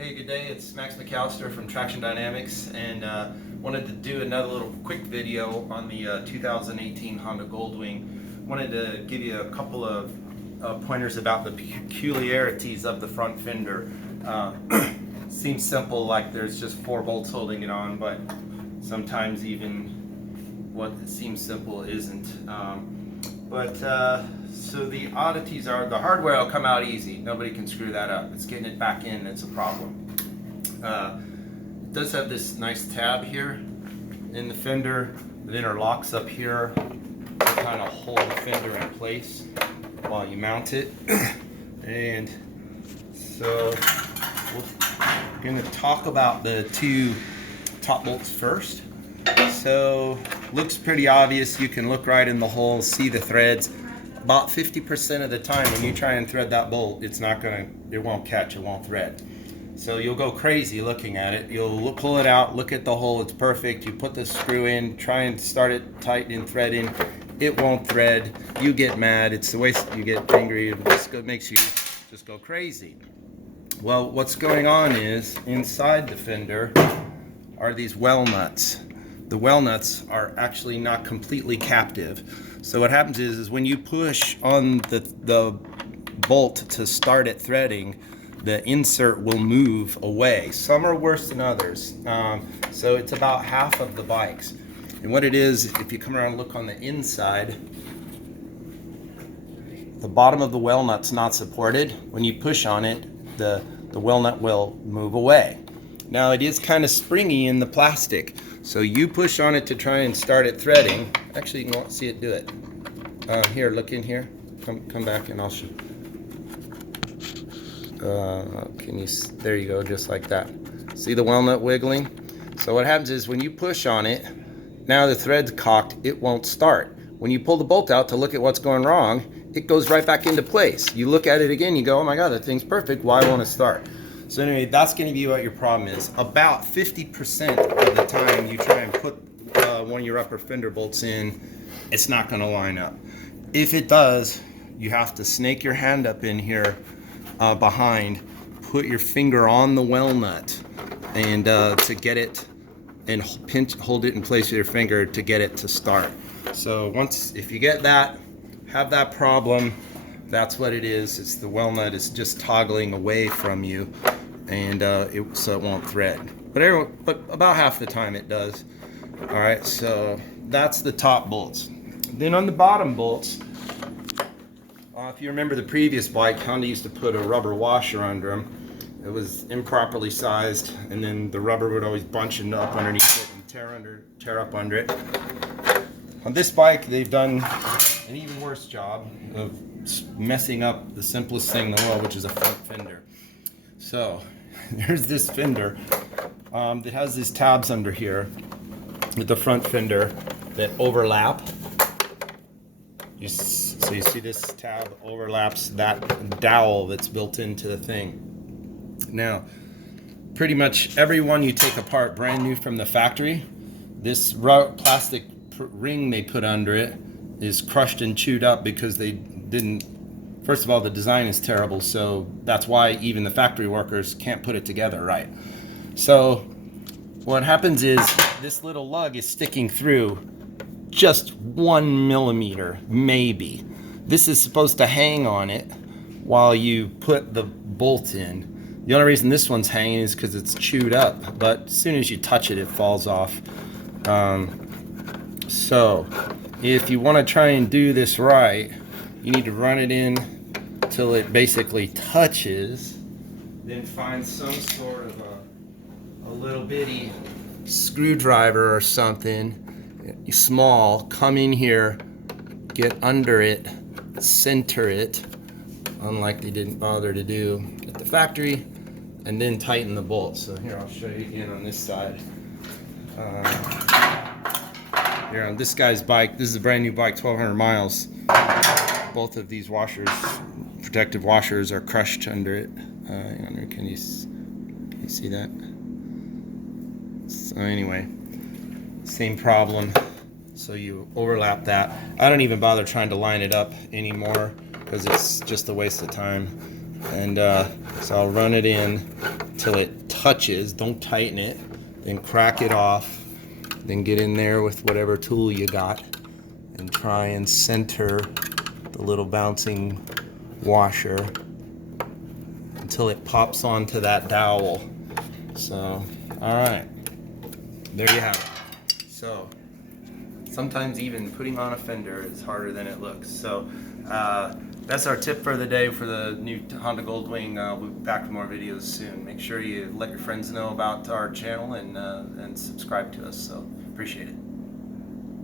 Hey, good day. It's Max McAllister from Traction Dynamics, and wanted to do another little quick video on the 2018 Honda Goldwing. Wanted to give you a couple of pointers about the peculiarities of the front fender. Seems simple, like there's just 4 bolts holding it on, but sometimes even what seems simple isn't. So the oddities are, the hardware will come out easy. Nobody can screw that up. It's getting it back in that's a problem. It does have this nice tab here in the fender that interlocks up here to kind of hold the fender in place while you mount it. And so we're going to talk about the 2 top bolts first. So looks pretty obvious. You can look right in the hole, see the threads. About 50% of the time when you try and thread that bolt, it won't catch, it won't thread. So you'll go crazy looking at it. You'll pull it out, look at the hole, it's perfect. You put the screw in, try and start it tight and thread in. It won't thread. You get mad. It's the way you get angry. It makes you just go crazy. Well, what's going on is inside the fender are these well nuts. The well nuts are actually not completely captive. So what happens is when you push on the bolt to start it threading, the insert will move away. Some are worse than others. So it's about half of the bikes. And what it is, if you come around and look on the inside, the bottom of the well nut's not supported. When you push on it, the well nut will move away. Now it is kind of springy in the plastic. So you push on it to try and start it threading. Actually, you can see it do it. Here, look in here. Come back and I'll show. There you go, just like that. See the well nut wiggling? So what happens is when you push on it, now the thread's cocked, it won't start. When you pull the bolt out to look at what's going wrong, it goes right back into place. You look at it again, you go, oh my God, that thing's perfect. Why won't it start? So anyway, that's going to be what your problem is. About 50% of the time you try and put one of your upper fender bolts in, it's not going to line up. If it does, you have to snake your hand up in here behind, put your finger on the well nut, and to get it, and hold it in place with your finger to get it to start. So if you get that, have that problem, that's what it is. It's the well nut is just toggling away from you, and so it won't thread. But about half the time it does. All right, so that's the top bolts. Then on the bottom bolts, if you remember the previous bike, Honda used to put a rubber washer under them. It was improperly sized, and then the rubber would always bunch up underneath it and tear up under it. On this bike, they've done an even worse job of messing up the simplest thing in the world, which is a front fender. So there's this fender that has these tabs under here with the front fender that overlap. So you see this tab overlaps that dowel that's built into the thing. Now, pretty much every one you take apart brand new from the factory, this plastic ring they put under it is crushed and chewed up because they didn't. First of all, the design is terrible, so that's why even the factory workers can't put it together right. So what happens is this little lug is sticking through just 1 millimeter, maybe. This is supposed to hang on it while you put the bolt in. The only reason this one's hanging is because it's chewed up, but as soon as you touch it, it falls off. So if you want to try and do this right, you need to run it in till it basically touches, then find some sort of a little bitty screwdriver or something, small, come in here, get under it, center it, unlike they didn't bother to do at the factory, and then tighten the bolts. So here, I'll show you again on this side. Here on this guy's bike, this is a brand new bike, 1,200 miles. Both of these washers, protective washers, are crushed under it. Can you see that? So anyway, same problem. So you overlap that. I don't even bother trying to line it up anymore because it's just a waste of time. And so I'll run it in till it touches. Don't tighten it. Then crack it off. Then get in there with whatever tool you got and try and center the little bouncing washer until it pops onto that dowel. So, all right, there you have it. So, sometimes even putting on a Fender is harder than it looks. So, that's our tip for the day for the new Honda Goldwing. We'll be back with more videos soon. Make sure you let your friends know about our channel and subscribe to us. So, appreciate it.